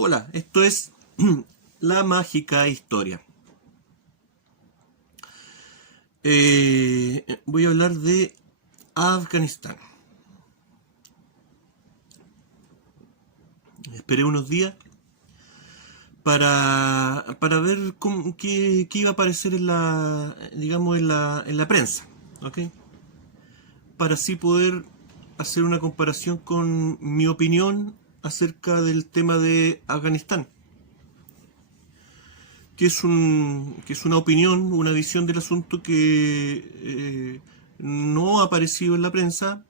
Hola, esto es La Mágica Historia. Voy a hablar de Afganistán. Esperé unos días para ver qué iba a aparecer en la, digamos, en la prensa, ¿ok? Para así poder hacer una comparación con mi opinión acerca del tema de Afganistán, que es una opinión, una visión del asunto que no ha aparecido en la prensa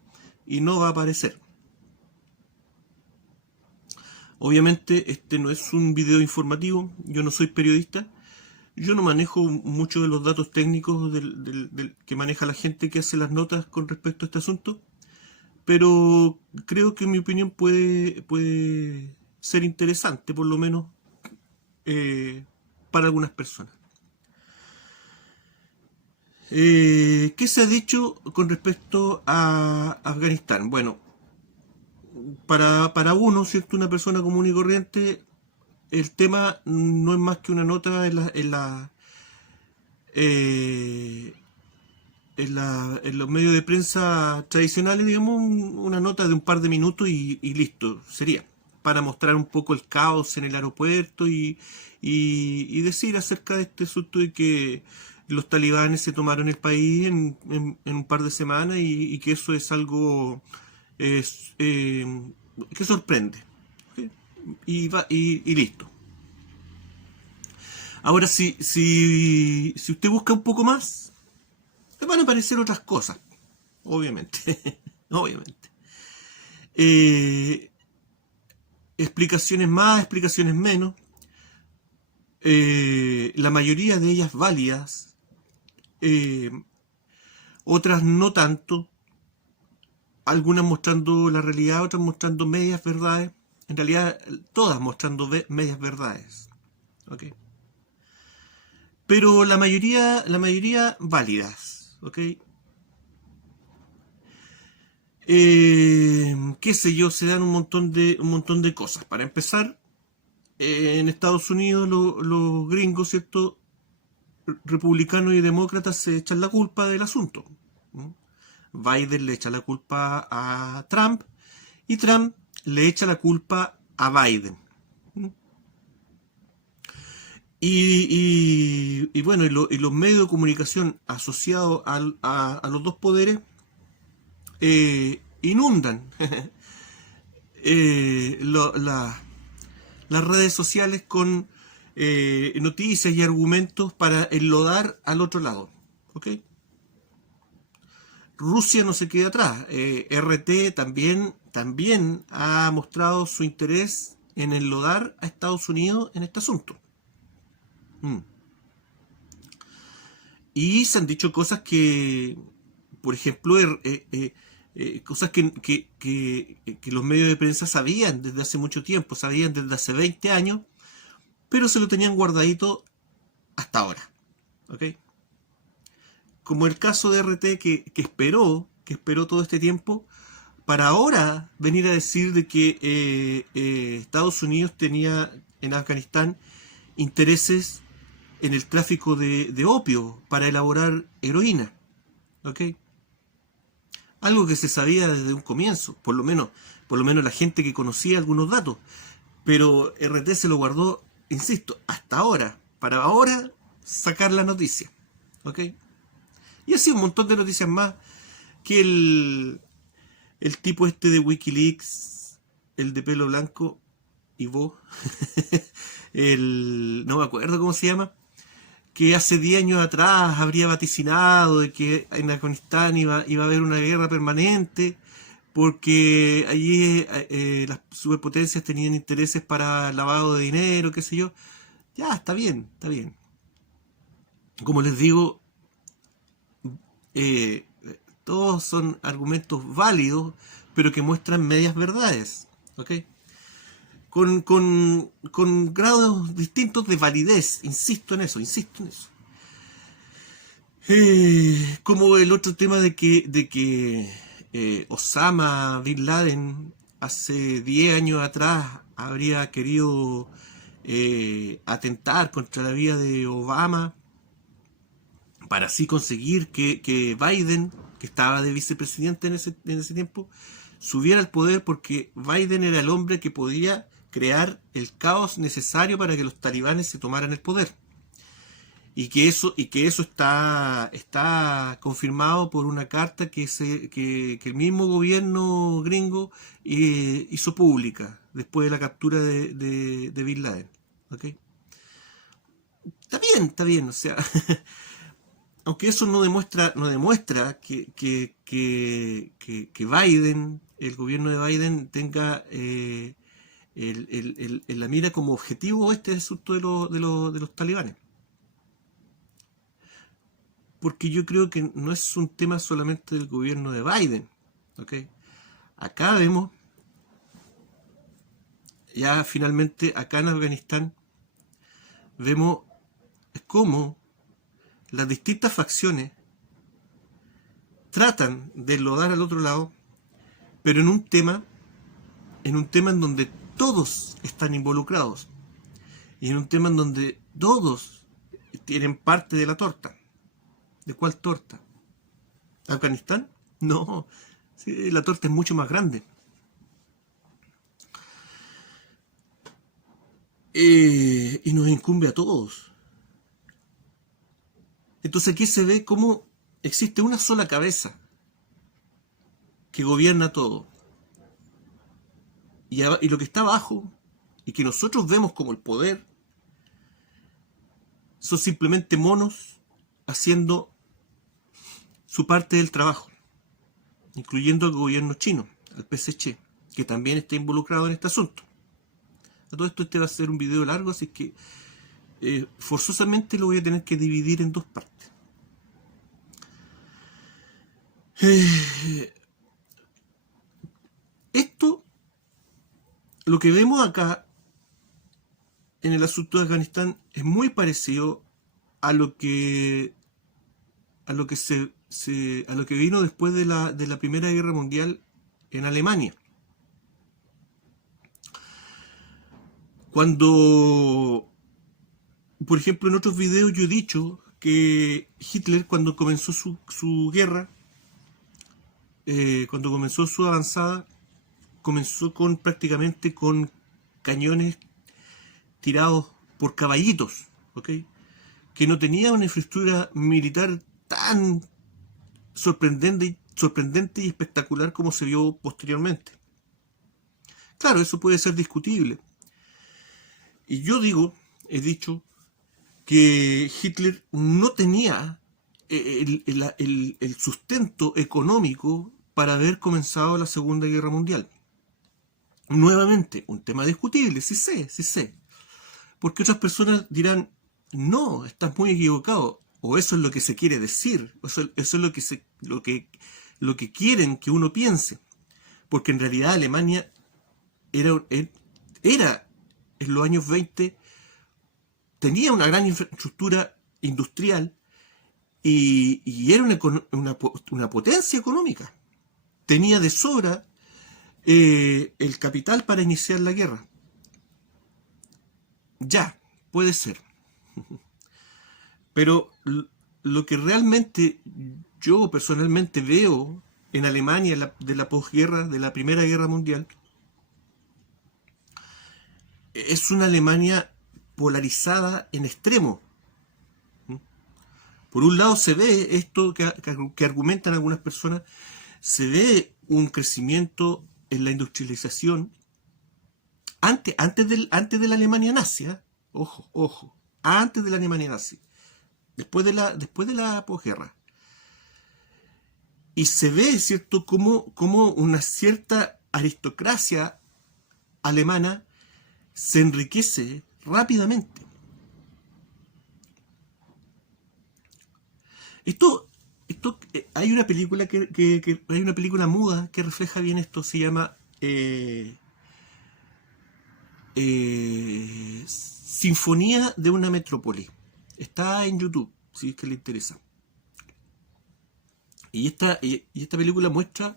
y no va a aparecer. Obviamente este no es un video informativo, yo no soy periodista, yo no manejo mucho de los datos técnicos que maneja la gente que hace las notas con respecto a este asunto, pero creo que mi opinión puede ser interesante, por lo menos eh, para algunas personas. ¿Qué se ha dicho con respecto a Afganistán? Bueno, para uno, ¿cierto? Una persona común y corriente, el tema no es más que una nota eh, en los medios de prensa tradicionales, digamos, una nota de un par de minutos y listo, sería. Para mostrar un poco el caos en el aeropuerto y decir acerca de este asunto de que los talibanes se tomaron el país en un par de semanas y que eso es algo es, que sorprende. ¿Ok? Y listo. Ahora, si usted busca un poco más, le van a aparecer otras cosas, obviamente. Obviamente. Eh, Explicaciones más, explicaciones menos. La mayoría de ellas válidas, eh, otras no tanto, algunas mostrando la realidad, otras mostrando medias verdades, en realidad todas mostrando medias verdades, ¿ok? Pero la mayoría válidas, ¿ok? Qué sé yo, se dan un montón de cosas. Para empezar, en Estados Unidos los gringos, ¿cierto? Republicanos y demócratas se echan la culpa del asunto. ¿No? Biden le echa la culpa a Trump y Trump le echa la culpa a Biden. Y bueno, y los medios de comunicación asociados a los dos poderes inundan eh, lo- la- las redes sociales con noticias y argumentos para enlodar al otro lado. ¿Ok? Rusia no se queda atrás. RT también ha mostrado su interés en enlodar a Estados Unidos en este asunto. Mm. Y se han dicho cosas que, por ejemplo, cosas que los medios de prensa sabían desde hace mucho tiempo, sabían desde hace 20 años, pero se lo tenían guardadito hasta ahora. ¿Ok? Como el caso de RT que esperó todo este tiempo para ahora venir a decir de que Estados Unidos tenía en Afganistán intereses en el tráfico de opio para elaborar heroína. ¿Ok? Algo que se sabía desde un comienzo, por lo menos la gente que conocía algunos datos. Pero RT se lo guardó, insisto, hasta ahora, para ahora sacar la noticia. ¿Ok? Y así un montón de noticias más que el tipo este de Wikileaks, el de pelo blanco, y vos, no me acuerdo cómo se llama, que hace 10 años atrás habría vaticinado de que en Afganistán iba a haber una guerra permanente porque allí las superpotencias tenían intereses para lavado de dinero, qué sé yo. Ya, está bien, está bien. Como les digo, eh, todos son argumentos válidos, pero que muestran medias verdades, ¿ok? Con grados distintos de validez, insisto en eso. Como el otro tema de que Osama Bin Laden hace 10 años atrás habría querido atentar contra la vida de Obama para así conseguir que Biden, que estaba de vicepresidente en ese tiempo, subiera al poder, porque Biden era el hombre que podía crear el caos necesario para que los talibanes se tomaran el poder. Y que eso está confirmado por una carta que el mismo gobierno gringo hizo pública después de la captura de Bin Laden. ¿Okay? Está bien, o sea, aunque eso no demuestra que Biden, el gobierno de Biden, tenga en la mira como objetivo este asunto de los talibanes. Porque yo creo que no es un tema solamente del gobierno de Biden. ¿Okay? Acá vemos, ya finalmente acá en Afganistán, vemos cómo las distintas facciones tratan de enlodar al otro lado, pero en un tema en donde todos están involucrados y en un tema en donde todos tienen parte de la torta. ¿De cuál torta? ¿Afganistán? No, sí, la torta es mucho más grande. Y nos incumbe a todos. Entonces aquí se ve cómo existe una sola cabeza que gobierna todo. Y lo que está abajo, y que nosotros vemos como el poder, son simplemente monos haciendo su parte del trabajo, incluyendo al gobierno chino, al PSC, que también está involucrado en este asunto. A todo esto este va a ser un video largo, así que forzosamente lo voy a tener que dividir en dos partes. Esto, lo que vemos acá en el asunto de Afganistán, es muy parecido a lo que vino después de la Primera Guerra Mundial en Alemania. Cuando, por ejemplo, en otros videos yo he dicho que Hitler, cuando comenzó su guerra, cuando comenzó su avanzada, comenzó prácticamente con cañones tirados por caballitos, ¿ok? Que no tenía una infraestructura militar tan sorprendente y espectacular como se vio posteriormente. Claro, eso puede ser discutible. Y yo he dicho, que Hitler no tenía el sustento económico para haber comenzado la Segunda Guerra Mundial. Nuevamente, un tema discutible, sí sé. Porque otras personas dirán, no, estás muy equivocado, o eso es lo que se quiere decir, eso es lo que quieren que uno piense. Porque en realidad Alemania era en los años 20, tenía una gran infraestructura industrial y era una potencia económica. Tenía de sobra el capital para iniciar la guerra. Ya, puede ser. Pero lo que realmente yo personalmente veo en Alemania de la posguerra, de la Primera Guerra Mundial, es una Alemania polarizada en extremo. Por un lado se ve esto que argumentan algunas personas, se ve un crecimiento en la industrialización antes de la Alemania nazi, ¿eh? Ojo, antes de la Alemania nazi, después de la posguerra. Y se ve, ¿cierto?, como una cierta aristocracia alemana se enriquece rápidamente. Esto hay una película hay una película muda que refleja bien esto, se llama Sinfonía de una Metrópoli. Está en YouTube, si es que le interesa. Y esta película muestra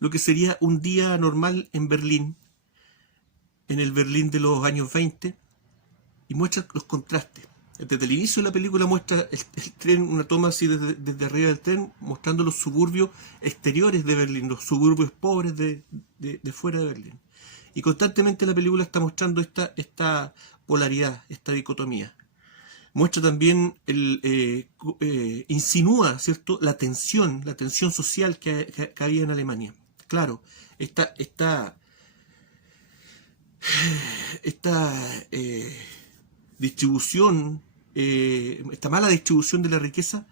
lo que sería un día normal en Berlín, en el Berlín de los años 20, y muestra los contrastes. Desde el inicio de la película muestra el tren, una toma así desde arriba del tren, mostrando los suburbios exteriores de Berlín, los suburbios pobres de fuera de Berlín. Y constantemente la película está mostrando esta polaridad, esta dicotomía. Muestra también, insinúa, ¿cierto?, la tensión social que había en Alemania. Claro, esta distribución, esta mala distribución de la riqueza,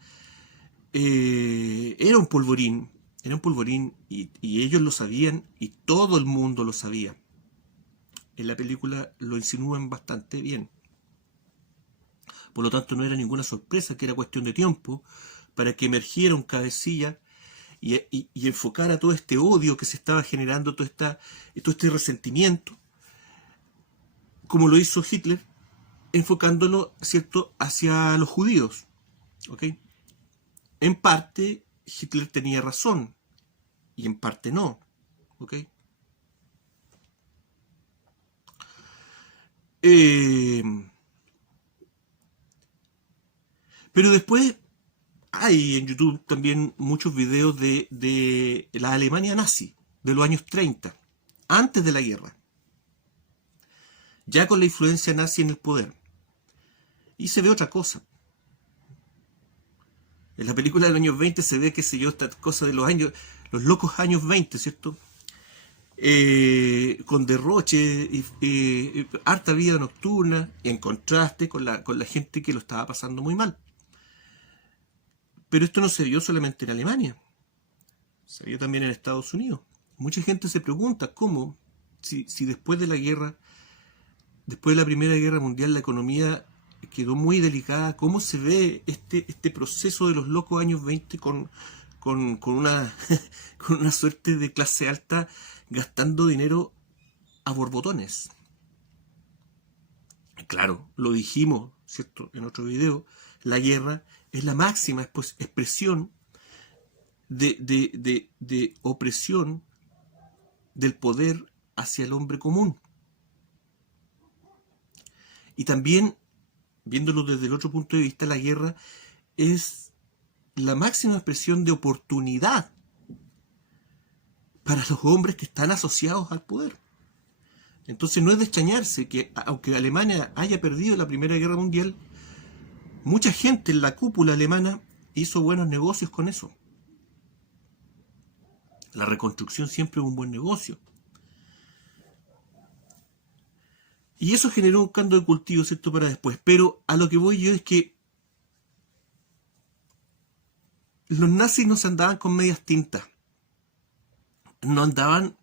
era un polvorín, y ellos lo sabían y todo el mundo lo sabía. En la película lo insinúan bastante bien. Por lo tanto, no era ninguna sorpresa, que era cuestión de tiempo para que emergiera un cabecilla y enfocara todo este odio que se estaba generando, todo este resentimiento, como lo hizo Hitler, enfocándolo, ¿cierto?, hacia los judíos. ¿Ok? En parte, Hitler tenía razón, y en parte no. ¿Ok? Pero después hay en YouTube también muchos videos de la Alemania nazi, de los años 30, antes de la guerra, ya con la influencia nazi en el poder. Y se ve otra cosa. En la película de los años 20 se ve, qué sé yo, esta cosa de los locos años 20, ¿cierto? Con derroche, harta vida nocturna, en contraste con la gente que lo estaba pasando muy mal. Pero esto no se vio solamente en Alemania, se vio también en Estados Unidos. Mucha gente se pregunta cómo, si después de la guerra, después de la Primera Guerra Mundial, la economía quedó muy delicada, cómo se ve este proceso de los locos años 20 con una, con una suerte de clase alta gastando dinero a borbotones. Claro, lo dijimos, ¿cierto?, en otro video, la guerra es la máxima expresión de opresión del poder hacia el hombre común. Y también, viéndolo desde el otro punto de vista, la guerra es la máxima expresión de oportunidad para los hombres que están asociados al poder. Entonces no es de extrañarse que, aunque Alemania haya perdido la Primera Guerra Mundial, mucha gente en la cúpula alemana hizo buenos negocios con eso. La reconstrucción siempre es un buen negocio. Y eso generó un caldo de cultivo, ¿cierto?, para después. Pero a lo que voy yo es que los nazis no se andaban con medias tintas. No andaban...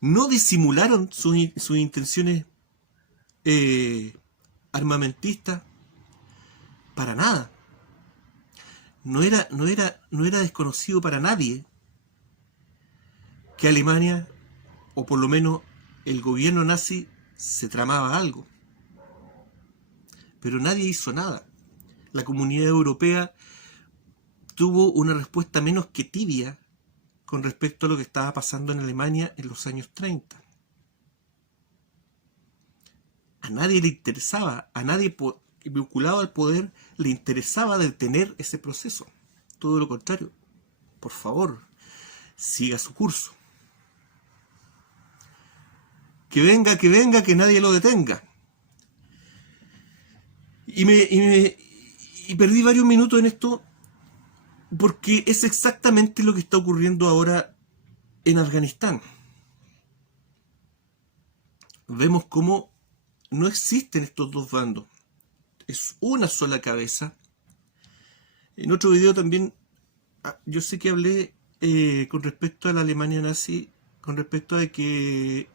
no disimularon sus intenciones armamentistas para nada. No era desconocido para nadie que Alemania, o por lo menos el gobierno nazi, se tramaba algo. Pero nadie hizo nada. La comunidad europea tuvo una respuesta menos que tibia con respecto a lo que estaba pasando en Alemania en los años 30. A nadie le interesaba, a nadie vinculado al poder le interesaba detener ese proceso. Todo lo contrario. Por favor, siga su curso. Que venga, que nadie lo detenga. Y perdí varios minutos en esto porque es exactamente lo que está ocurriendo ahora en Afganistán. Vemos cómo no existen estos dos bandos. Es una sola cabeza. En otro video también, yo sé que hablé con respecto a la Alemania nazi, con respecto a que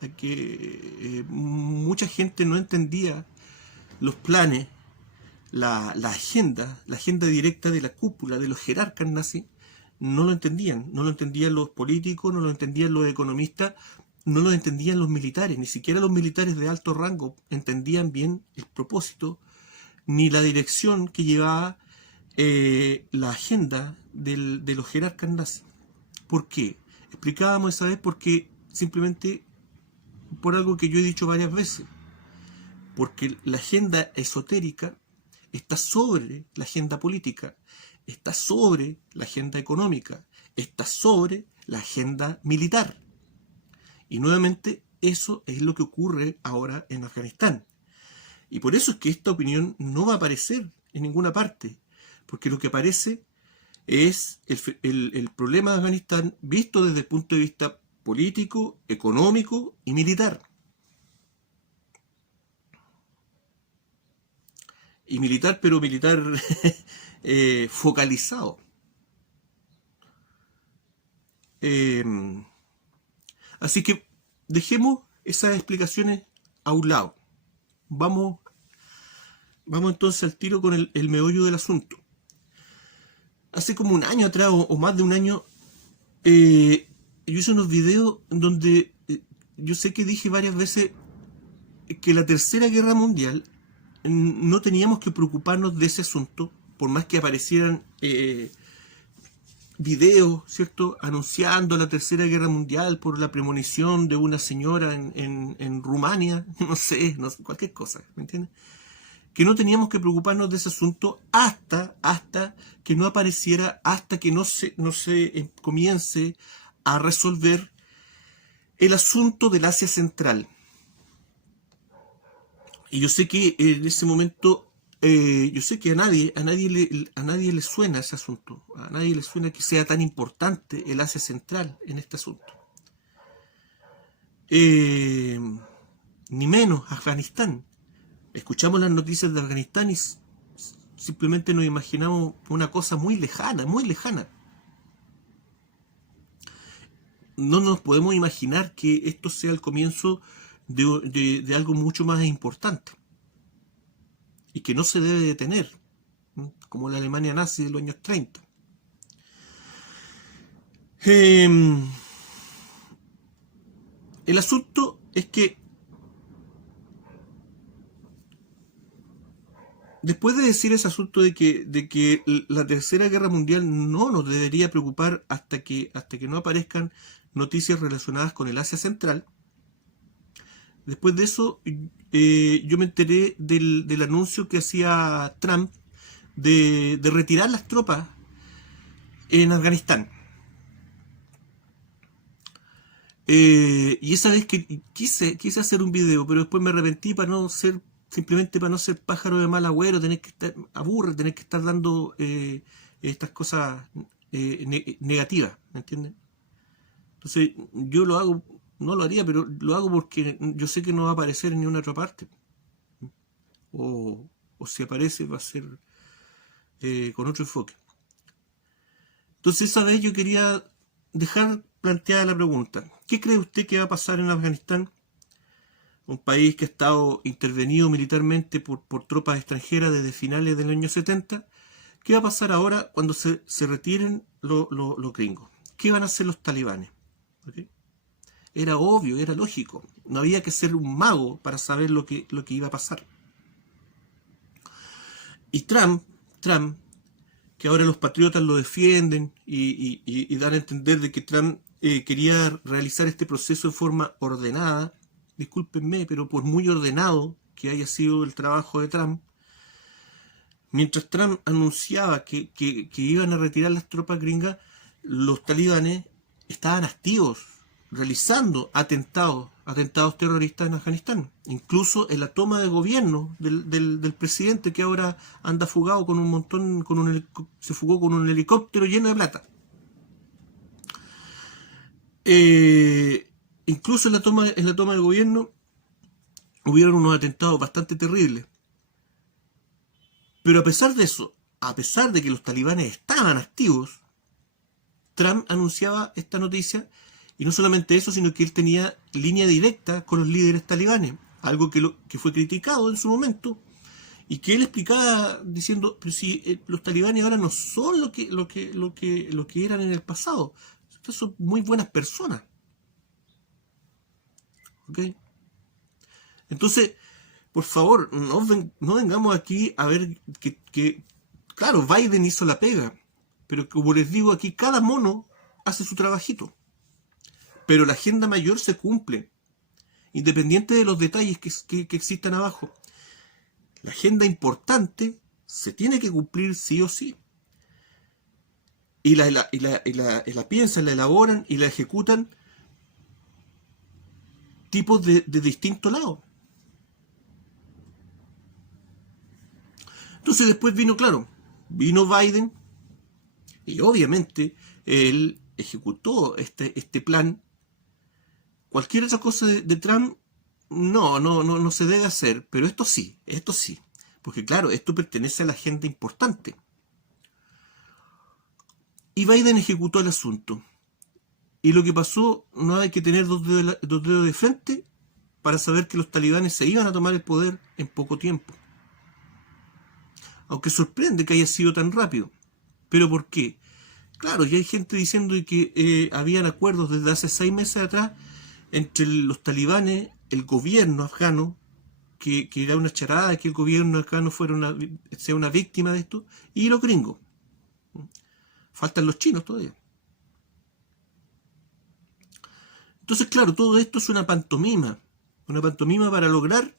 mucha gente no entendía los planes, la agenda directa de la cúpula, de los jerarcas nazis. No lo entendían los políticos, no lo entendían los economistas, no lo entendían los militares, ni siquiera los militares de alto rango entendían bien el propósito ni la dirección que llevaba la agenda de los jerarcas nazis. ¿Por qué? Explicábamos esa vez porque simplemente por algo que yo he dicho varias veces, porque la agenda esotérica está sobre la agenda política, está sobre la agenda económica, está sobre la agenda militar. Y nuevamente eso es lo que ocurre ahora en Afganistán. Y por eso es que esta opinión no va a aparecer en ninguna parte, porque lo que aparece es el problema de Afganistán visto desde el punto de vista político, económico y militar. Y militar, pero militar focalizado. Así que dejemos esas explicaciones a un lado. Vamos entonces al tiro con el meollo del asunto. Hace como un año atrás, o más de un año, yo hice unos videos donde yo sé que dije varias veces que la Tercera Guerra Mundial no teníamos que preocuparnos de ese asunto, por más que aparecieran videos, ¿cierto?, anunciando la Tercera Guerra Mundial por la premonición de una señora en Rumania, no sé, cualquier cosa, ¿me entiendes? Que no teníamos que preocuparnos de ese asunto hasta que no apareciera, hasta que no se comience a resolver el asunto del Asia Central. Y yo sé que en ese momento, yo sé que a nadie le suena ese asunto, a nadie le suena que sea tan importante el Asia Central en este asunto. Ni menos Afganistán. Escuchamos las noticias de Afganistán y simplemente nos imaginamos una cosa muy lejana, muy lejana. No nos podemos imaginar que esto sea el comienzo de algo mucho más importante y que no se debe detener, ¿no?, como la Alemania nazi de los años 30. El asunto es que después de decir ese asunto de que la Tercera Guerra Mundial no nos debería preocupar hasta que no aparezcan noticias relacionadas con el Asia Central, después de eso yo me enteré del anuncio que hacía Trump de retirar las tropas en Afganistán. Y esa vez que quise hacer un video, pero después me arrepentí simplemente para no ser pájaro de mal agüero, tener que estar dando estas cosas negativas, ¿me entiendes? Entonces yo lo hago, no lo haría, pero lo hago porque yo sé que no va a aparecer en ninguna otra parte. O si aparece va a ser con otro enfoque. Entonces esa vez yo quería dejar planteada la pregunta: ¿qué cree usted que va a pasar en Afganistán? Un país que ha estado intervenido militarmente por tropas extranjeras desde finales del año 70. ¿Qué va a pasar ahora cuando se retiren los gringos? ¿Qué van a hacer los talibanes? ¿Okay? Era obvio, era lógico. No había que ser un mago para saber lo que iba a pasar. Y Trump, que ahora los patriotas lo defienden y dan a entender de que Trump quería realizar este proceso de forma ordenada. Discúlpenme, pero por muy ordenado que haya sido el trabajo de Trump, mientras Trump anunciaba que iban a retirar las tropas gringas, los talibanes estaban activos, realizando atentados terroristas en Afganistán, incluso en la toma de gobierno del presidente, que ahora anda fugado con un montón, se fugó con un helicóptero lleno de plata. Incluso en la toma del gobierno hubieron unos atentados bastante terribles. Pero a pesar de eso, a pesar de que los talibanes estaban activos, Trump anunciaba esta noticia, y no solamente eso, sino que él tenía línea directa con los líderes talibanes, algo que fue criticado en su momento, y que él explicaba diciendo: pero si los talibanes ahora no son lo que eran en el pasado, estos son muy buenas personas. ¿Okay? Entonces, por favor, no vengamos aquí a ver que claro, Biden hizo la pega, pero como les digo aquí, cada mono hace su trabajito. pero la agenda mayor se cumple, independiente de los detalles que existan abajo. La agenda importante se tiene que cumplir sí o sí. Y la piensan, la elaboran y la ejecutan tipos de distintos lados. Entonces después vino Biden y obviamente él ejecutó este plan. Cualquier otra cosa de Trump no se debe hacer, pero esto sí, porque claro, esto pertenece a la agenda importante. Y Biden ejecutó el asunto. Y lo que pasó, no hay que tener dos dedos de frente para saber que los talibanes se iban a tomar el poder en poco tiempo. Aunque sorprende que haya sido tan rápido. ¿Pero por qué? Claro, ya hay gente diciendo que habían acuerdos desde hace 6 meses atrás entre los talibanes, el gobierno afgano, que era una charada que el gobierno afgano sea una víctima de esto, y los gringos. Faltan los chinos todavía. Entonces, claro, todo esto es una pantomima para lograr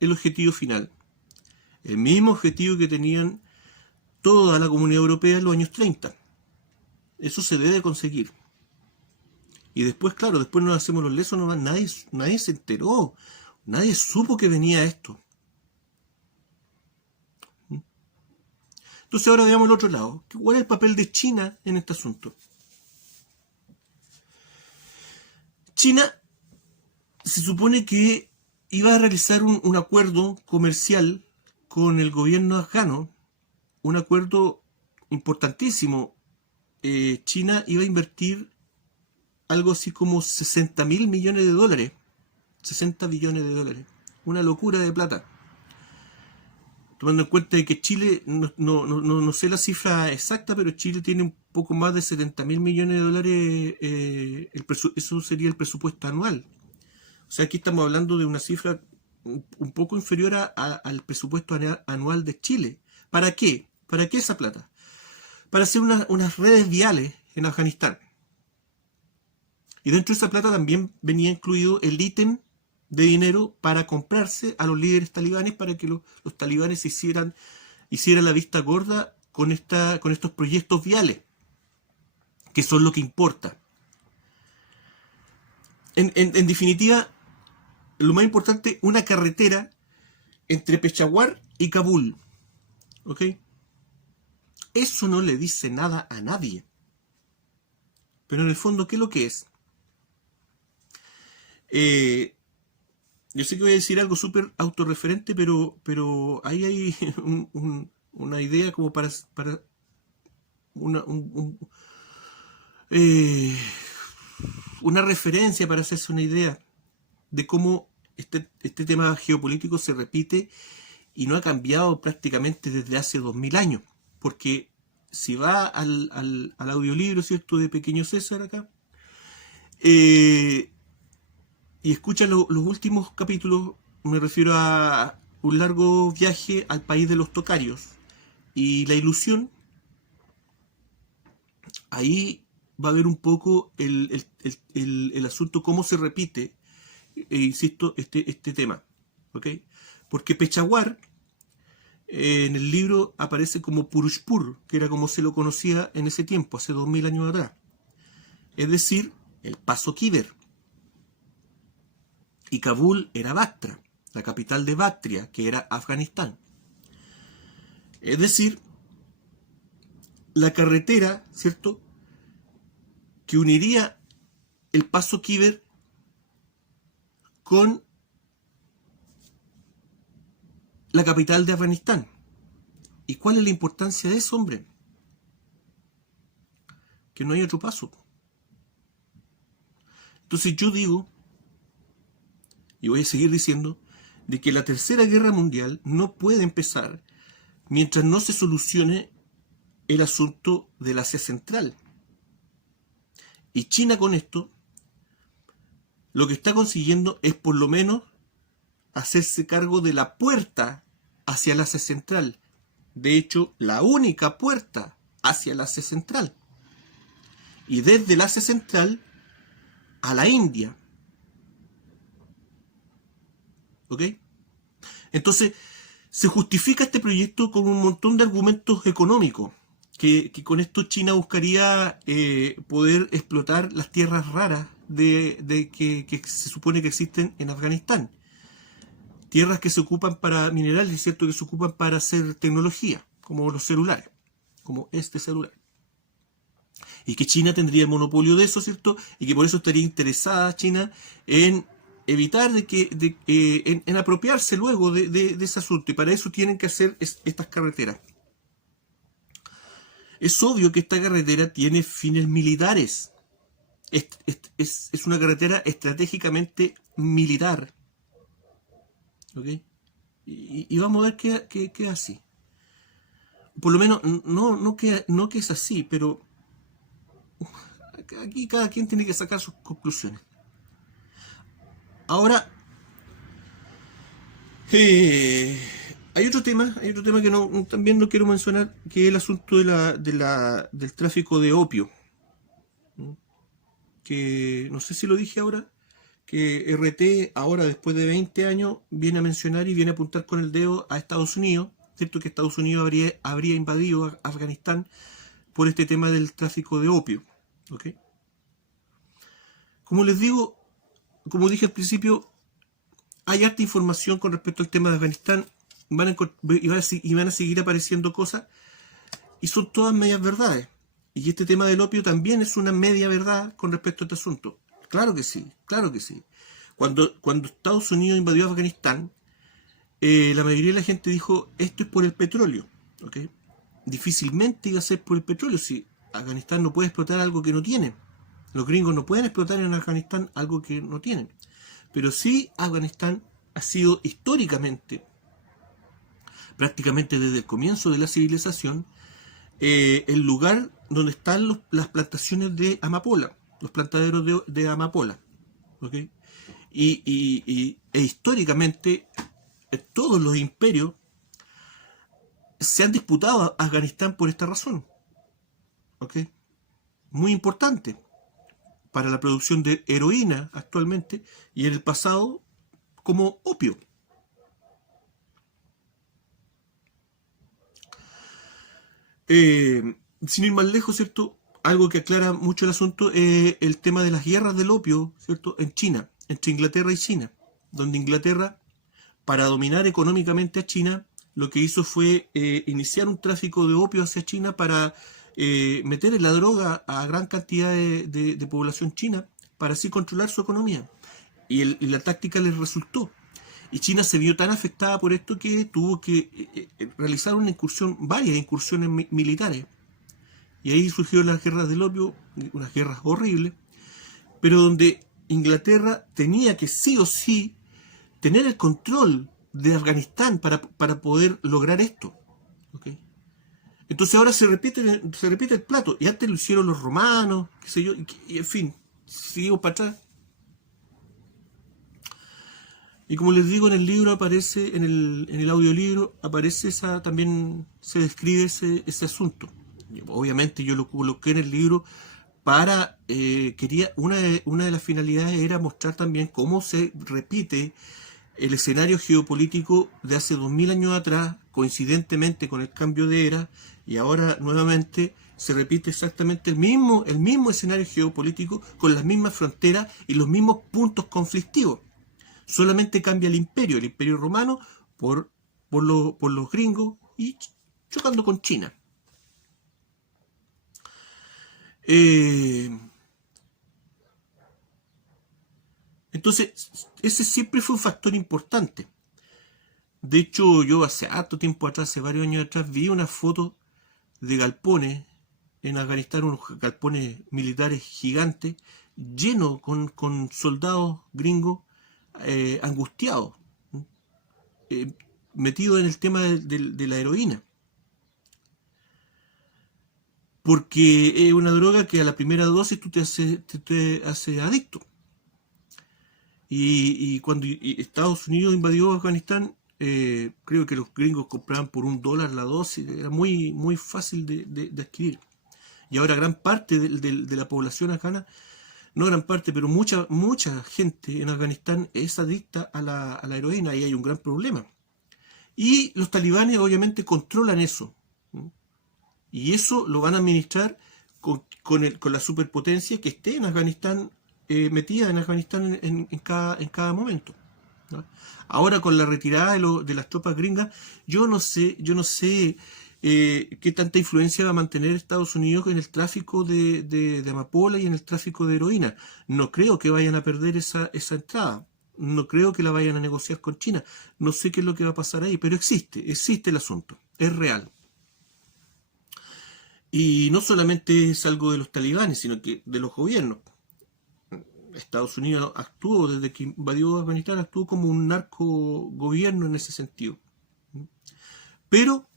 el objetivo final. El mismo objetivo que tenían toda la Comunidad Europea en los años 30. Eso se debe conseguir. Y después, claro, después nos hacemos los lesos, nadie se enteró, nadie supo que venía esto. Entonces ahora veamos el otro lado. ¿Cuál es el papel de China en este asunto? China se supone que iba a realizar un acuerdo comercial con el gobierno afgano, un acuerdo importantísimo. China iba a invertir algo así como 60.000 millones de dólares, 60 billones de dólares, una locura de plata. Tomando en cuenta de que Chile, no sé la cifra exacta, pero Chile tiene un poco más de 70.000 millones de dólares, eso sería el presupuesto anual. O sea, aquí estamos hablando de una cifra un poco inferior al presupuesto anual de Chile. ¿Para qué? ¿Para qué esa plata? Para hacer unas redes viales en Afganistán. Y dentro de esa plata también venía incluido el ítem de dinero para comprarse a los líderes talibanes para que los talibanes hicieran la vista gorda con estos proyectos viales, que son lo que importa. En definitiva, lo más importante, una carretera entre Peshawar y Kabul. ¿Ok? Eso no le dice nada a nadie. Pero en el fondo, ¿qué es lo que es? Yo sé que voy a decir algo súper autorreferente, pero ahí hay una idea como para una referencia para hacerse una idea de cómo este tema geopolítico se repite y no ha cambiado prácticamente desde hace 2000 años. Porque si va al audiolibro, ¿cierto?, de Pequeño César acá, y escucha los últimos capítulos, me refiero a un largo viaje al país de los tocarios y la ilusión, ahí va a ver un poco el asunto, cómo se repite, insisto, este tema, ¿ok? Porque Peshawar, en el libro aparece como Purushpur, que era como se lo conocía en ese tiempo, hace 2000 años atrás. Es decir, el paso Kiber. Y Kabul era Bactra, la capital de Bactria, que era Afganistán. Es decir, la carretera, ¿cierto?, que uniría el paso Kiber con la capital de Afganistán. ¿Y cuál es la importancia de eso, hombre? Que no hay otro paso. Entonces yo digo, y voy a seguir diciendo, de que la Tercera Guerra Mundial no puede empezar mientras no se solucione el asunto del Asia Central. Y China con esto lo que está consiguiendo es por lo menos hacerse cargo de la puerta hacia el Asia Central. De hecho, la única puerta hacia el Asia Central. Y desde el Asia Central a la India. ¿Ok? Entonces, se justifica este proyecto con un montón de argumentos económicos, que con esto China buscaría poder explotar las tierras raras que se supone que existen en Afganistán. Tierras que se ocupan para minerales, ¿cierto? Que se ocupan para hacer tecnología, como los celulares, como este celular. Y que China tendría el monopolio de eso, ¿cierto? Y que por eso estaría interesada China en evitar en apropiarse luego de ese asunto. Y para eso tienen que hacer estas carreteras. Es obvio que esta carretera tiene fines militares. Es una carretera estratégicamente militar. ¿Ok? Y vamos a ver qué es así. Por lo menos, no que es así, pero aquí cada quien tiene que sacar sus conclusiones. Ahora, hay otro tema que también no quiero mencionar, que es el asunto del tráfico de opio. Que no sé si lo dije ahora, que RT ahora, después de 20 años, viene a mencionar y viene a apuntar con el dedo a Estados Unidos, ¿cierto? Que Estados Unidos habría invadido Afganistán por este tema del tráfico de opio. ¿Ok? Como les digo, como dije al principio, hay harta información con respecto al tema de Afganistán, y van a seguir apareciendo cosas, y son todas medias verdades. Y este tema del opio también es una media verdad con respecto a este asunto. Claro que sí, claro que sí. Cuando Estados Unidos invadió Afganistán, la mayoría de la gente dijo, esto es por el petróleo. ¿Okay? Difícilmente iba a ser por el petróleo, si Afganistán no puede explotar algo que no tiene. Los gringos no pueden explotar en Afganistán algo que no tienen. Pero sí, Afganistán ha sido históricamente, prácticamente desde el comienzo de la civilización, el lugar donde están las plantaciones de amapola, los plantaderos de amapola. ¿Okay? E históricamente todos los imperios se han disputado a Afganistán por esta razón. ¿Okay? Muy importante para la producción de heroína actualmente, y en el pasado como opio. Sin ir más lejos, ¿cierto? Algo que aclara mucho el asunto es el tema de las guerras del opio, ¿cierto? En China, entre Inglaterra y China, donde Inglaterra, para dominar económicamente a China, lo que hizo fue iniciar un tráfico de opio hacia China para meter en la droga a gran cantidad de población china, para así controlar su economía. Y la táctica les resultó. Y China se vio tan afectada por esto que tuvo que realizar varias incursiones militares. Y ahí surgieron las guerras del opio, unas guerras horribles, pero donde Inglaterra tenía que sí o sí tener el control de Afganistán para poder lograr esto. ¿Okay? Entonces ahora se repite el plato. Y antes lo hicieron los romanos, qué sé yo, y en fin, seguimos para atrás. Y como les digo, en el libro aparece, en el audiolibro, aparece también se describe ese asunto. Obviamente yo lo coloqué en el libro para, una de las finalidades era mostrar también cómo se repite el escenario geopolítico de hace 2000 años atrás, coincidentemente con el cambio de era, y ahora nuevamente se repite exactamente el mismo escenario geopolítico, con las mismas fronteras y los mismos puntos conflictivos. Solamente cambia el imperio romano por los gringos y chocando con China. Entonces, ese siempre fue un factor importante. De hecho, yo hace harto tiempo atrás, hace varios años atrás, vi una foto de galpones en Afganistán, unos galpones militares gigantes, llenos con soldados gringos angustiados, metidos en el tema de la heroína. Porque es una droga que a la primera dosis tú te hace adicto. Y cuando Estados Unidos invadió Afganistán, creo que los gringos compraban por $1 la dosis, era muy, muy fácil de adquirir. Y ahora gran parte de la población afgana no gran parte, pero mucha gente en Afganistán es adicta a la heroína y hay un gran problema. Y los talibanes obviamente controlan eso. Y eso lo van a administrar con la superpotencia que esté en Afganistán, metida en Afganistán en cada momento, ¿no? Ahora con la retirada de las tropas gringas, yo no sé qué tanta influencia va a mantener Estados Unidos en el tráfico de amapola y en el tráfico de heroína. No creo que vayan a perder esa entrada. No creo que la vayan a negociar con China. No sé qué es lo que va a pasar ahí, pero existe el asunto, es real. Y no solamente es algo de los talibanes, sino que de los gobiernos. Estados Unidos actuó, desde que invadió Afganistán, actuó como un narco gobierno en ese sentido. Pero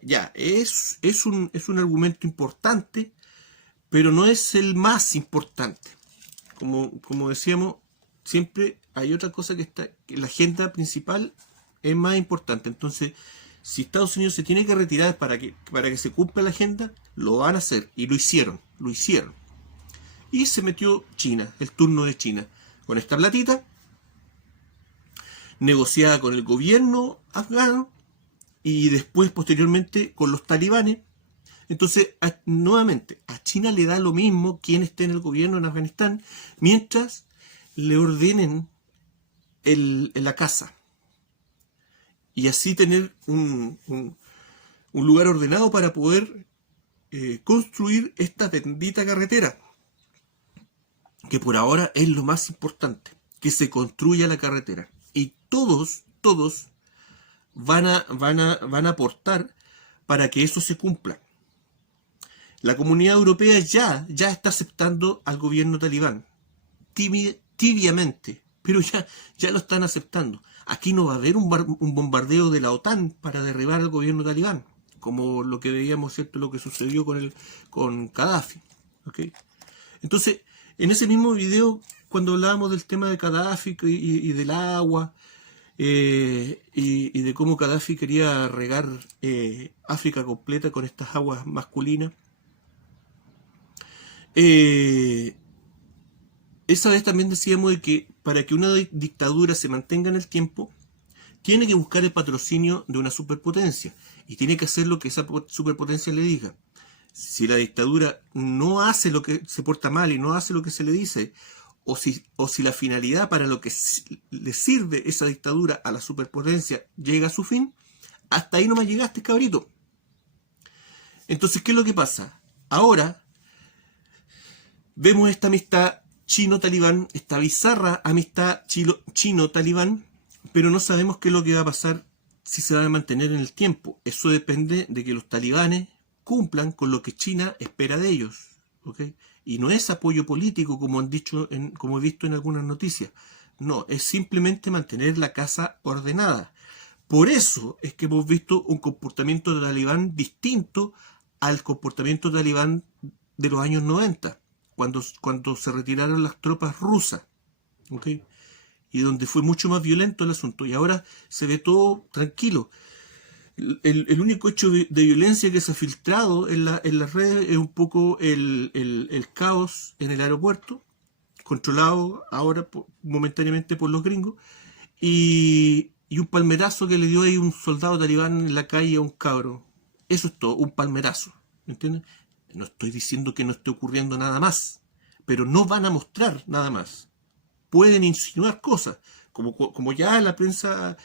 ya, es un argumento importante, pero no es el más importante. Como decíamos, siempre hay otra cosa que la agenda principal es más importante. Entonces, si Estados Unidos se tiene que retirar para que se cumpla la agenda, lo van a hacer. Y lo hicieron. Y se metió China, el turno de China. Con esta platita, negociada con el gobierno afgano, y después, posteriormente, con los talibanes. Entonces, nuevamente, a China le da lo mismo quién esté en el gobierno en Afganistán, mientras le ordenen la casa. Y así tener un lugar ordenado para poder construir esta bendita carretera, que por ahora es lo más importante, que se construya la carretera. Y todos van a aportar para que eso se cumpla. La comunidad europea ya está aceptando al gobierno talibán, tibiamente, pero ya lo están aceptando. Aquí no va a haber un bombardeo de la OTAN para derribar al gobierno talibán, como lo que veíamos, ¿cierto? Lo que sucedió con Gaddafi, ¿okay? Entonces, en ese mismo video, cuando hablábamos del tema de Gaddafi y del agua, y de cómo Gaddafi quería regar África completa con estas aguas masculinas, esa vez también decíamos de que para que una dictadura se mantenga en el tiempo, tiene que buscar el patrocinio de una superpotencia y tiene que hacer lo que esa superpotencia le diga. Si la dictadura no hace lo que se porta mal y no hace lo que se le dice, o si la finalidad para lo que le sirve esa dictadura a la superpotencia llega a su fin, hasta ahí nomás llegaste, cabrito. Entonces, ¿qué es lo que pasa? Ahora vemos esta amistad chino-talibán, esta bizarra amistad chino-talibán, pero no sabemos qué es lo que va a pasar, si se van a mantener en el tiempo. Eso depende de que los talibanes cumplan con lo que China espera de ellos, ¿okay? Y no es apoyo político, como han dicho, como he visto en algunas noticias. No, es simplemente mantener la casa ordenada. Por eso es que hemos visto un comportamiento de talibán distinto al comportamiento talibán de los años 90, cuando se retiraron las tropas rusas, ¿okay? Y donde fue mucho más violento el asunto. Y ahora se ve todo tranquilo. El único hecho de violencia que se ha filtrado en las redes es un poco el caos en el aeropuerto, controlado ahora momentáneamente por los gringos, y un palmerazo que le dio ahí un soldado talibán en la calle a un cabro. Eso es todo, un palmerazo, ¿entiendes? No estoy diciendo que no esté ocurriendo nada más, pero no van a mostrar nada más. Pueden insinuar cosas, como ya la prensa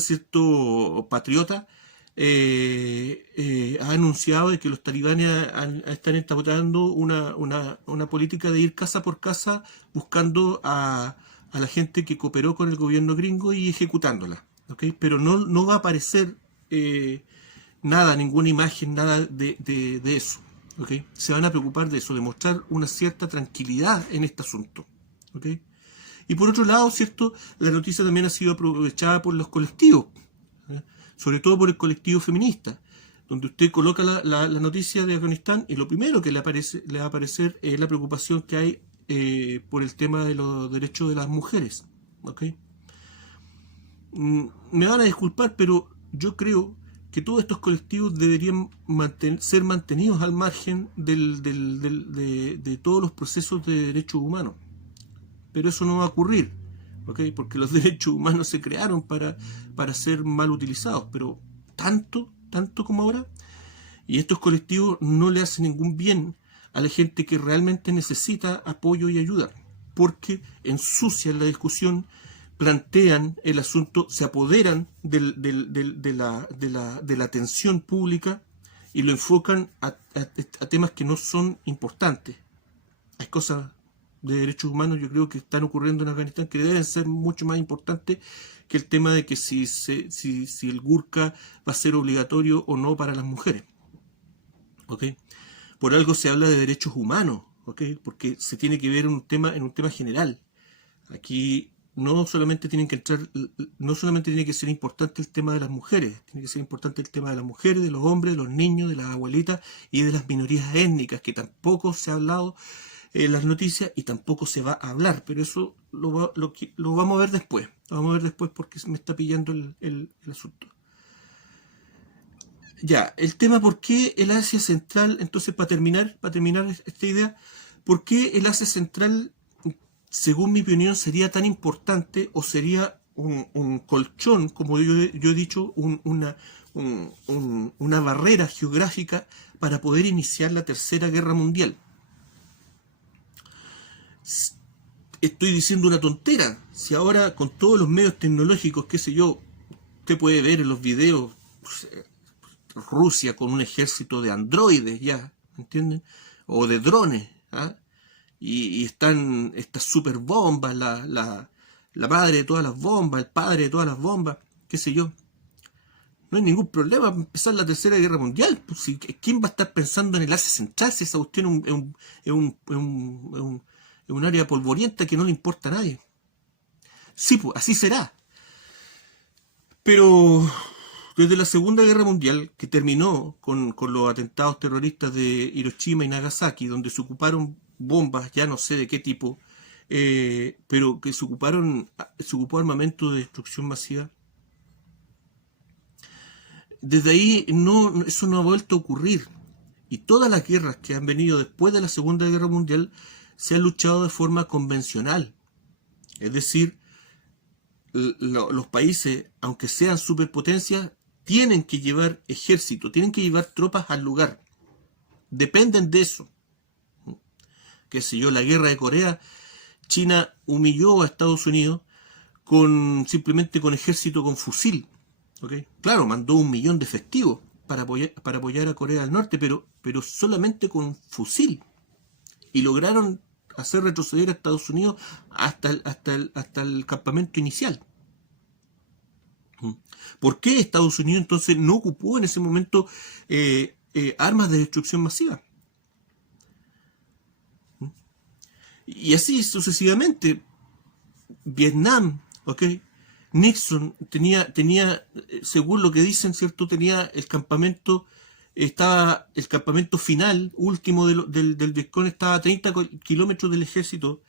cierto patriota ha anunciado de que los talibanes están entablando una política de ir casa por casa buscando a la gente que cooperó con el gobierno gringo y ejecutándola, ¿okay? Pero no va a aparecer nada, ninguna imagen, nada de eso, ¿okay? Se van a preocupar de eso, de mostrar una cierta tranquilidad en este asunto, ¿okay? Y por otro lado, ¿cierto? La noticia también ha sido aprovechada por los colectivos, ¿eh? Sobre todo por el colectivo feminista, donde usted coloca la noticia de Afganistán y lo primero que le va a aparecer es la preocupación que hay por el tema de los derechos de las mujeres, ¿okay? Me van a disculpar, pero yo creo que todos estos colectivos deberían ser mantenidos al margen de todos los procesos de derechos humanos. Pero eso no va a ocurrir, ¿okay? Porque los derechos humanos se crearon para ser mal utilizados, pero tanto como ahora. Y estos colectivos no le hacen ningún bien a la gente que realmente necesita apoyo y ayuda, porque ensucian la discusión, plantean el asunto, se apoderan de la atención pública y lo enfocan a temas que no son importantes. Hay cosas de derechos humanos, yo creo, que están ocurriendo en Afganistán que deben ser mucho más importantes que el tema de que si el burka va a ser obligatorio o no para las mujeres. ¿Okay? Por algo se habla de derechos humanos, ¿okay? Porque se tiene que ver en un tema general. Aquí no solamente tiene que ser importante el tema de las mujeres, tiene que ser importante el tema de las mujeres, de los hombres, de los niños, de las abuelitas y de las minorías étnicas, que tampoco se ha hablado en las noticias y tampoco se va a hablar, pero eso lo vamos a ver después. Lo vamos a ver después porque me está pillando el asunto. Ya, el tema por qué el Asia Central, entonces para terminar esta idea, ¿por qué el Asia Central, según mi opinión, sería tan importante o sería un colchón, como yo he dicho, una barrera geográfica para poder iniciar la Tercera Guerra Mundial? Estoy diciendo una tontera. Si ahora con todos los medios tecnológicos, qué sé yo, usted puede ver en los videos Rusia con un ejército de androides ya, ¿entienden? O de drones, ¿ah? Y están estas super bombas, la madre de todas las bombas, el padre de todas las bombas, qué sé yo. No hay ningún problema para empezar la Tercera Guerra Mundial. Pues, ¿quién va a estar pensando en el Asia Central si esa cuestión es un área polvorienta que no le importa a nadie? Sí, pues así será. Pero desde la Segunda Guerra Mundial, que terminó con los atentados terroristas de Hiroshima y Nagasaki, donde se ocuparon bombas, ya no sé de qué tipo, pero que se ocupó armamento de destrucción masiva, desde ahí eso no ha vuelto a ocurrir. Y todas las guerras que han venido después de la Segunda Guerra Mundial se han luchado de forma convencional. Es decir, los países, aunque sean superpotencias, tienen que llevar ejército, tienen que llevar tropas al lugar. Dependen de eso. Qué sé yo, la guerra de Corea, China humilló a Estados Unidos simplemente con ejército con fusil. ¿Okay? Claro, mandó 1 millón de efectivos para apoyar a Corea del Norte, pero solamente con fusil. Y lograron hacer retroceder a Estados Unidos hasta el campamento inicial. ¿Por qué Estados Unidos entonces no ocupó en ese momento armas de destrucción masiva? Y así sucesivamente. Vietnam, ¿ok? Nixon tenía, según lo que dicen, ¿cierto? Tenía el campamento final, último del Vietcong, estaba a 30 kilómetros del ejército.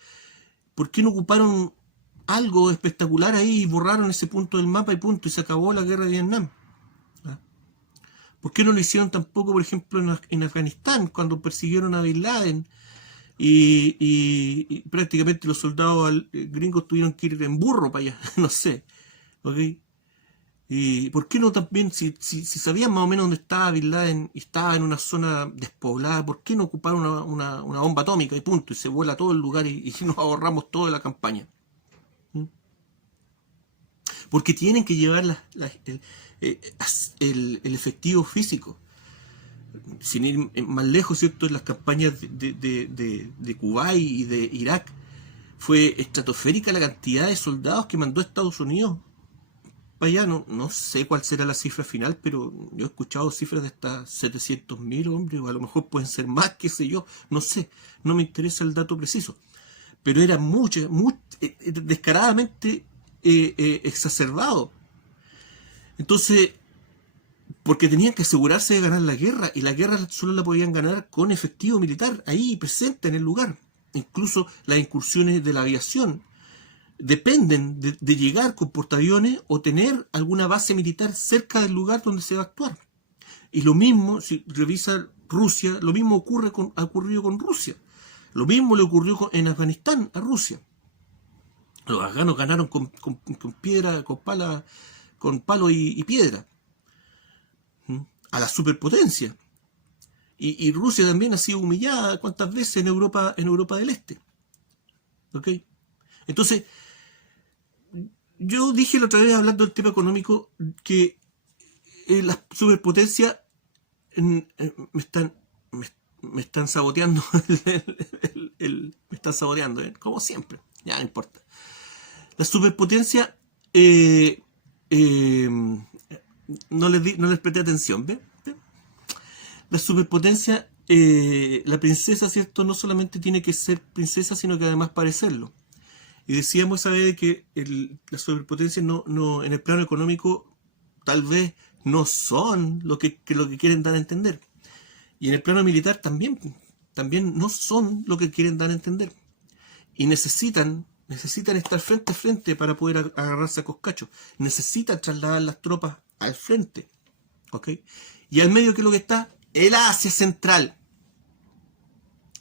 ¿Por qué no ocuparon algo espectacular ahí y borraron ese punto del mapa y punto? Y se acabó la guerra de Vietnam. ¿Ah? ¿Por qué no lo hicieron tampoco, por ejemplo, en Afganistán, cuando persiguieron a Bin Laden? Y prácticamente los soldados gringos tuvieron que ir en burro para allá, no sé, ¿ok? ¿Y por qué no también, si sabían más o menos dónde estaba Bin Laden y estaba en una zona despoblada, por qué no ocuparon una bomba atómica y punto, y se vuela todo el lugar y nos ahorramos toda la campaña? ¿Mm? Porque tienen que llevar el efectivo físico. Sin ir más lejos, ¿cierto? En las campañas de Kuwait y de Irak fue estratosférica la cantidad de soldados que mandó Estados Unidos para allá. No sé cuál será la cifra final, pero yo he escuchado cifras de hasta 700.000 hombres, o a lo mejor pueden ser más, qué sé yo, no sé, no me interesa el dato preciso, pero era descaradamente exacerbado. Entonces, porque tenían que asegurarse de ganar la guerra, y la guerra solo la podían ganar con efectivo militar ahí presente en el lugar. Incluso las incursiones de la aviación dependen de llegar con portaaviones o tener alguna base militar cerca del lugar donde se va a actuar. Y lo mismo, si revisa Rusia, lo mismo ha ocurrido con Rusia. Lo mismo le ocurrió en Afganistán a Rusia. Los afganos ganaron con piedra, con palo y piedra. A la superpotencia. Y Rusia también ha sido humillada cuántas veces en Europa del Este. ¿Ok? Entonces, yo dije la otra vez hablando del tema económico que las superpotencias me están saboteando me están saboteando, como siempre, ya no importa. La superpotencia no les presté atención, ¿ve? La superpotencia, la princesa, ¿cierto? No solamente tiene que ser princesa, sino que además parecerlo. Y decíamos esa vez que las superpotencias no, en el plano económico tal vez no son lo que quieren dar a entender. Y en el plano militar también no son lo que quieren dar a entender. Y necesitan estar frente a frente para poder agarrarse a coscacho. Necesitan trasladar las tropas al frente. ¿Ok? Y al medio, ¿qué es lo que está? El Asia Central.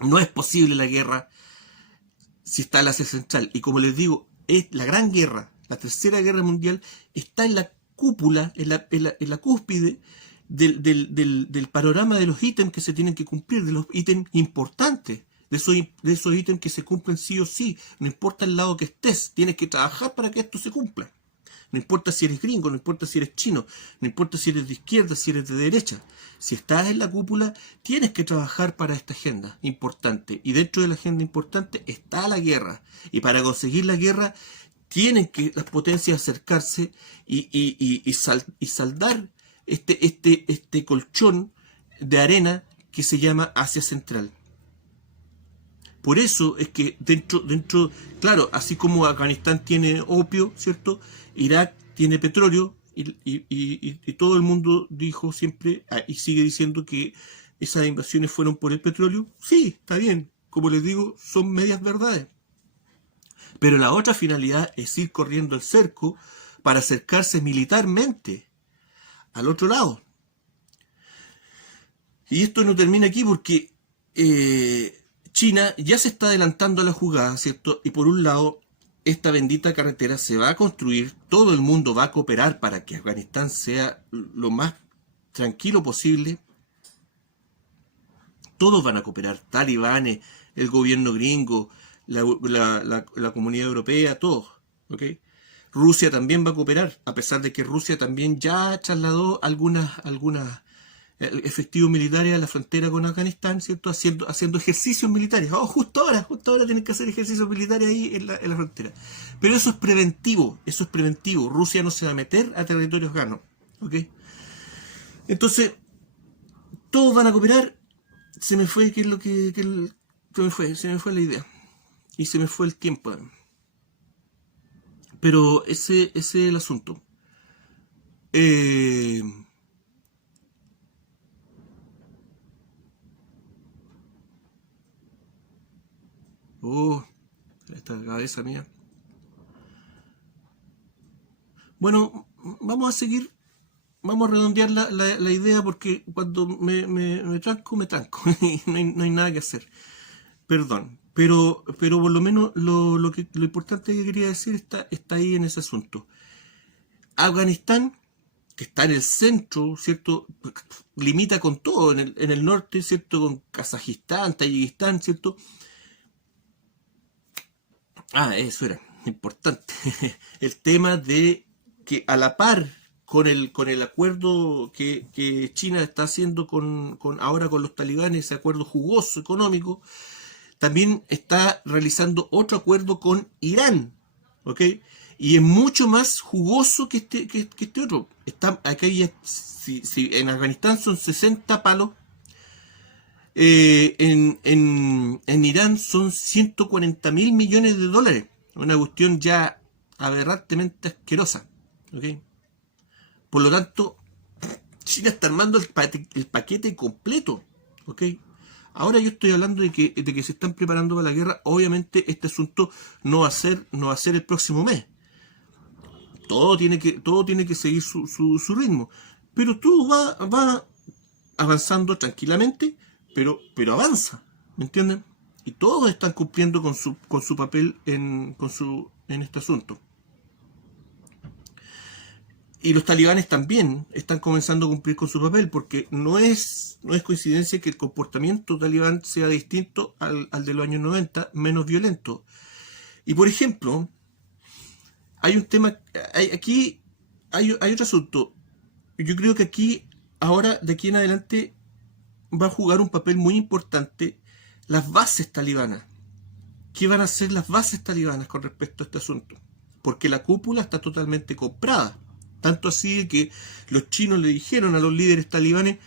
No es posible la guerra si está el Asia Central. Y como les digo, es la gran guerra, la tercera guerra mundial, está en la cúpula, en la cúspide del panorama de los ítems que se tienen que cumplir, de los ítems importantes, de esos ítems que se cumplen sí o sí. No importa el lado que estés, tienes que trabajar para que esto se cumpla. No importa si eres gringo, no importa si eres chino, no importa si eres de izquierda, si eres de derecha. Si estás en la cúpula, tienes que trabajar para esta agenda importante. Y dentro de la agenda importante está la guerra. Y para conseguir la guerra, tienen que las potencias acercarse y saldar este colchón de arena que se llama Asia Central. Por eso es que dentro, claro, así como Afganistán tiene opio, ¿cierto? Irak tiene petróleo y todo el mundo dijo siempre y sigue diciendo que esas invasiones fueron por el petróleo. Sí, está bien. Como les digo, son medias verdades. Pero la otra finalidad es ir corriendo el cerco para acercarse militarmente al otro lado. Y esto no termina aquí porque China ya se está adelantando a la jugada, ¿cierto? Y por un lado, esta bendita carretera se va a construir, todo el mundo va a cooperar para que Afganistán sea lo más tranquilo posible. Todos van a cooperar, talibanes, el gobierno gringo, la comunidad europea, todos, ¿ok? Rusia también va a cooperar, a pesar de que Rusia también ya trasladó algunas efectivos militares a la frontera con Afganistán, ¿cierto? Haciendo ejercicios militares. Oh, justo ahora tienen que hacer ejercicios militares ahí en la frontera. Pero eso es preventivo. Rusia no se va a meter a territorio afgano, ¿ok? Entonces, todos van a cooperar. Se me fue, ¿qué es lo que se me fue la idea. Y se me fue el tiempo. Pero ese es el asunto. Esta cabeza mía. Bueno, vamos a seguir, vamos a redondear la idea porque cuando me tranco, me tranco. no hay nada que hacer. Perdón. Pero por lo menos lo importante que quería decir está ahí en ese asunto. Afganistán, que está en el centro, ¿cierto? Limita con todo, en el norte, ¿cierto? Con Kazajistán, Tayikistán, ¿cierto? Eso era importante. El tema de que a la par con el acuerdo que China está haciendo ahora con los talibanes, ese acuerdo jugoso económico, también está realizando otro acuerdo con Irán, ¿ok? Y es mucho más jugoso que este otro. Si en Afganistán son 60 palos, en Irán son 140.000 millones de dólares. Una cuestión ya aberrantemente asquerosa, ¿ok? Por lo tanto, China está armando el paquete completo, ¿ok? Ahora yo estoy hablando de que se están preparando para la guerra. Obviamente este asunto no va a ser el próximo mes. Todo tiene que seguir su ritmo. Pero todo va avanzando tranquilamente, pero avanza, ¿me entienden? Y todos están cumpliendo con su papel en este asunto. Y los talibanes también están comenzando a cumplir con su papel, porque no es coincidencia que el comportamiento talibán sea distinto al de los años 90, menos violento. Y por ejemplo, hay un tema, hay otro asunto. Yo creo que aquí, ahora, de aquí en adelante, va a jugar un papel muy importante las bases talibanas. ¿Qué van a hacer las bases talibanas con respecto a este asunto? Porque la cúpula está totalmente comprada. Tanto así que los chinos le dijeron a los líderes talibanes: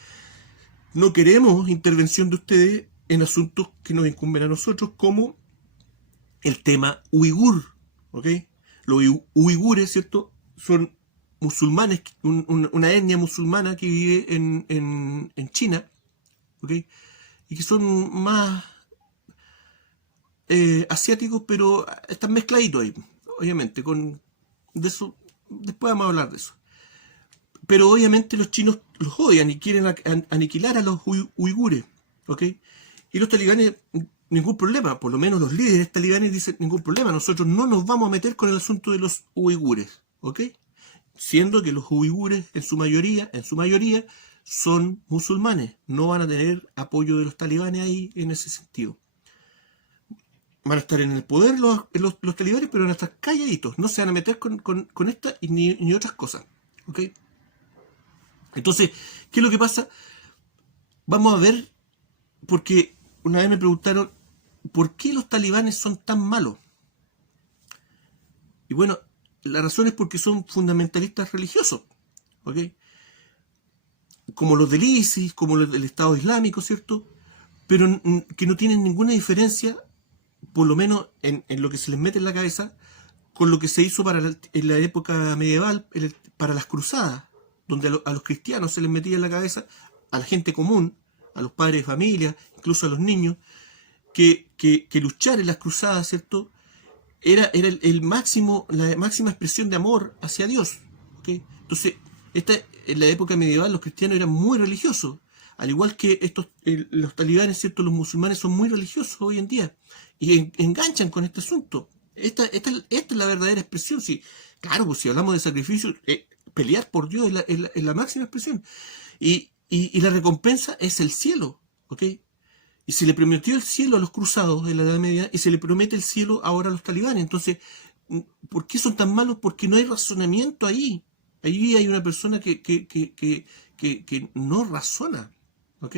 no queremos intervención de ustedes en asuntos que nos incumben a nosotros, como el tema uigur, ¿ok? Los uigures, ¿cierto? Son musulmanes, una etnia musulmana que vive en China, ¿ok? Y que son más asiáticos, pero están mezcladitos ahí, obviamente, de eso, después vamos a hablar de eso. Pero obviamente los chinos los odian y quieren aniquilar a los uigures, ¿ok? Y los talibanes, ningún problema, por lo menos los líderes talibanes dicen: ningún problema, nosotros no nos vamos a meter con el asunto de los uigures, ¿ok? Siendo que los uigures en su mayoría son musulmanes, no van a tener apoyo de los talibanes ahí en ese sentido. Van a estar en el poder los talibanes, pero van a estar calladitos, no se van a meter con esta ni otras cosas, ¿ok? Entonces, ¿qué es lo que pasa? Vamos a ver, porque una vez me preguntaron ¿por qué los talibanes son tan malos? Y bueno, la razón es porque son fundamentalistas religiosos, ¿ok? Como los del ISIS, como los del Estado Islámico, ¿cierto? Pero que no tienen ninguna diferencia, por lo menos en lo que se les mete en la cabeza, con lo que se hizo en la época medieval, para las cruzadas, donde a los cristianos se les metía en la cabeza, a la gente común, a los padres de familia, incluso a los niños, que luchar en las cruzadas, ¿cierto? Era la máxima expresión de amor hacia Dios, ¿okay? Entonces, en la época medieval los cristianos eran muy religiosos, al igual que los talibanes, ¿cierto? Los musulmanes son muy religiosos hoy en día y enganchan con este asunto. Esta es la verdadera expresión. Sí, claro, pues si hablamos de sacrificio, pelear por Dios es la máxima expresión. Y la recompensa es el cielo, ¿ok? Y se le prometió el cielo a los cruzados de la Edad Media y se le promete el cielo ahora a los talibanes. Entonces, ¿por qué son tan malos? Porque no hay razonamiento ahí. Ahí hay una persona que no razona, ¿ok?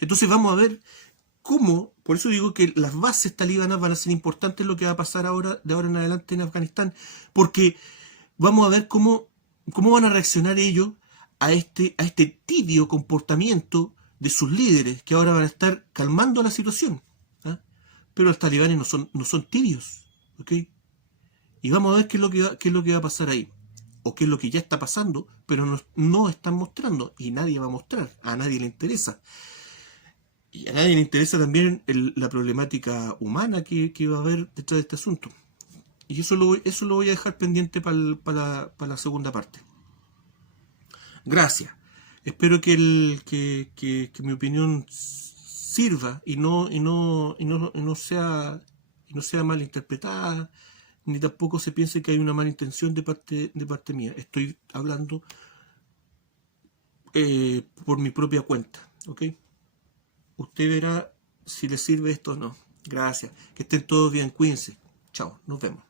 Entonces vamos a ver cómo, por eso digo que las bases talibanas van a ser importantes en lo que va a pasar ahora, de ahora en adelante en Afganistán, porque vamos a ver cómo van a reaccionar ellos a este tibio comportamiento de sus líderes, que ahora van a estar calmando la situación, ¿ah? Pero los talibanes no son tibios, ¿ok? Y vamos a ver qué es lo que va a pasar ahí, o qué es lo que ya está pasando, pero no están mostrando, y nadie va a mostrar, a nadie le interesa. Y a nadie le interesa también la problemática humana que va a haber detrás de este asunto. Y eso lo voy a dejar pendiente para la segunda parte. Gracias. Espero que mi opinión sirva y no sea malinterpretada, ni tampoco se piense que hay una mala intención de parte mía. Estoy hablando por mi propia cuenta, ¿ok? Usted verá si le sirve esto o no. Gracias. Que estén todos bien. Cuídense. Chao. Nos vemos.